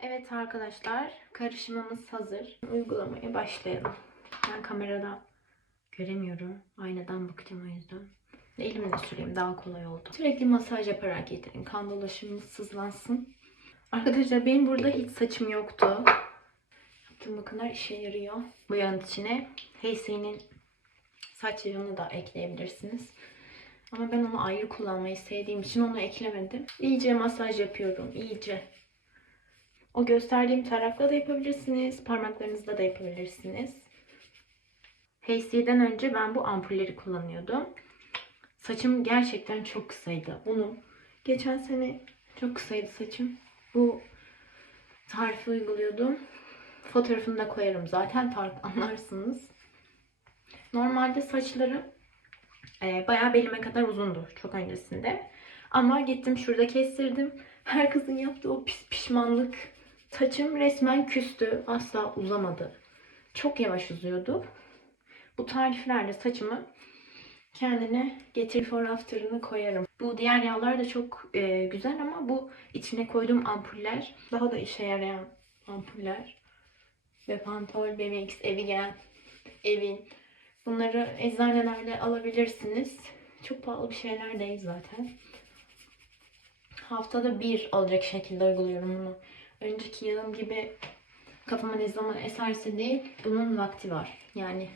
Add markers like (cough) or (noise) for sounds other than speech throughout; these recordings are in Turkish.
Evet arkadaşlar, karışımımız hazır. Uygulamaya başlayalım. Ben kamerada göremiyorum. Aynadan bakacağım o yüzden. Elimle süreyim daha kolay oldu. Sürekli masaj yaparak yedirin. Kan dolaşımımız sızlansın. Arkadaşlar benim burada hiç saçım yoktu. Yaptığım bakımlar işe yarıyor. Bu yağın içine Heyse'nin saç yağını da ekleyebilirsiniz. Ama ben onu ayrı kullanmayı sevdiğim için onu eklemedim. İyice masaj yapıyorum. iyice. O gösterdiğim tarafla da yapabilirsiniz. Parmaklarınızda da yapabilirsiniz. Heysi'den önce ben bu ampulleri kullanıyordum. Saçım gerçekten çok kısaydı. Bunu geçen sene çok kısaydı saçım. Bu tarifi uyguluyordum. Fotoğrafını da koyarım zaten tarif anlarsınız. Normalde saçlarım e, bayağı belime kadar uzundu çok öncesinde. Ama gittim şurada kestirdim. Her kızın yaptığı o pis pişmanlık. Saçım resmen küstü. Asla uzamadı. Çok yavaş uzuyordu. Bu tariflerle saçımı kendine getir for after'ını koyarım. Bu diğer yağlar da çok e, güzel ama bu içine koyduğum ampuller daha da işe yarayan ampuller. Ve Pantol, BMX, Evigen, Evin. Bunları eczanelerde alabilirsiniz. Çok pahalı bir şeyler değil zaten. Haftada bir olacak şekilde uyguluyorum bunu. Önceki yılım gibi kafama ne zaman eserse değil, bunun vakti var. Yani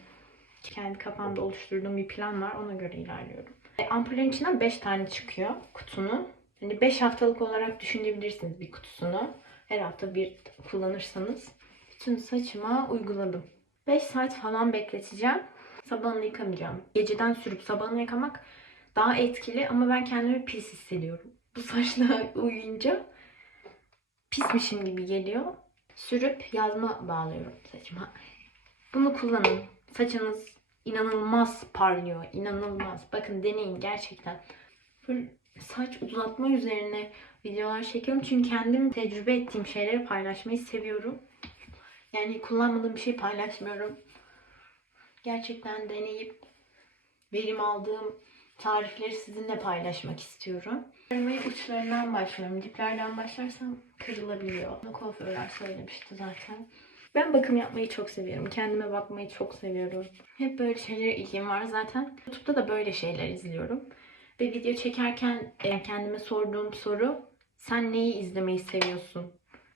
kendi kafamda oluşturduğum bir plan var. Ona göre ilerliyorum. E, ampullerin içinden 5 tane çıkıyor kutunun. Hani 5 haftalık olarak düşünebilirsiniz bir kutusunu. Her hafta bir kullanırsanız. Bütün saçıma uyguladım. 5 saat falan bekleteceğim. Sabahını yıkamayacağım. Geceden sürüp sabahını yıkamak daha etkili ama ben kendimi pis hissediyorum. Bu saçla (laughs) uyuyunca pismişim gibi geliyor. Sürüp yazma bağlıyorum saçıma. Bunu kullanın. Saçınız inanılmaz parlıyor. İnanılmaz. Bakın deneyin gerçekten. Full saç uzatma üzerine videolar çekiyorum. Çünkü kendim tecrübe ettiğim şeyleri paylaşmayı seviyorum. Yani kullanmadığım bir şey paylaşmıyorum. Gerçekten deneyip verim aldığım tarifleri sizinle paylaşmak istiyorum. Aramayı uçlarından başlıyorum. Diplerden başlarsam kırılabiliyor. Bunu kuaförler söylemişti zaten. Ben bakım yapmayı çok seviyorum. Kendime bakmayı çok seviyorum. Hep böyle şeylere ilgim var zaten. YouTube'da da böyle şeyler izliyorum. Ve video çekerken e, kendime sorduğum soru sen neyi izlemeyi seviyorsun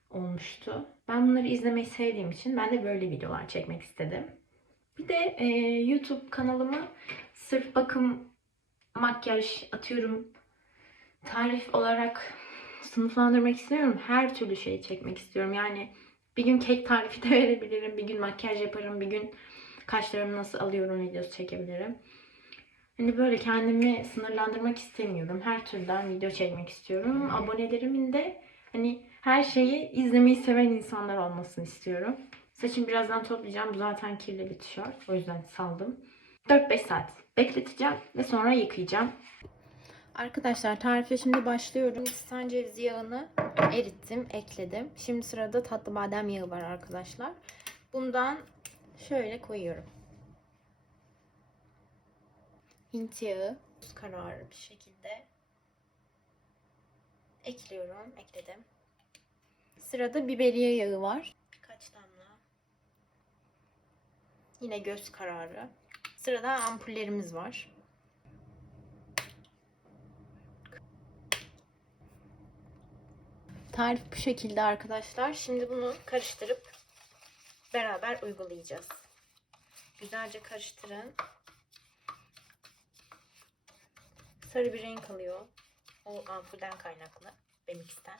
olmuştu. Ben bunları izlemeyi sevdiğim için ben de böyle videolar çekmek istedim. Bir de e, YouTube kanalımı sırf bakım, makyaj atıyorum tarif olarak sınıflandırmak istiyorum. Her türlü şeyi çekmek istiyorum. Yani bir gün kek tarifi de (laughs) verebilirim. Bir gün makyaj yaparım. Bir gün kaşlarımı nasıl alıyorum videosu çekebilirim. Hani böyle kendimi sınırlandırmak istemiyorum. Her türden video çekmek istiyorum. Abonelerimin de hani her şeyi izlemeyi seven insanlar olmasını istiyorum. Saçımı birazdan toplayacağım. Bu zaten kirli bir tişört. O yüzden saldım. 4-5 saat bekleteceğim ve sonra yıkayacağım. Arkadaşlar tarife şimdi başlıyorum. Hindistan cevizi yağını erittim, ekledim. Şimdi sırada tatlı badem yağı var arkadaşlar. Bundan şöyle koyuyorum. Hint yağı kararı bir şekilde ekliyorum. Ekledim. Sırada biberiye yağı var. Birkaç damla. Yine göz kararı. Sırada ampullerimiz var. Tarif bu şekilde arkadaşlar. Şimdi bunu karıştırıp beraber uygulayacağız. Güzelce karıştırın. Sarı bir renk alıyor. O ampulden kaynaklı. Bemix'ten.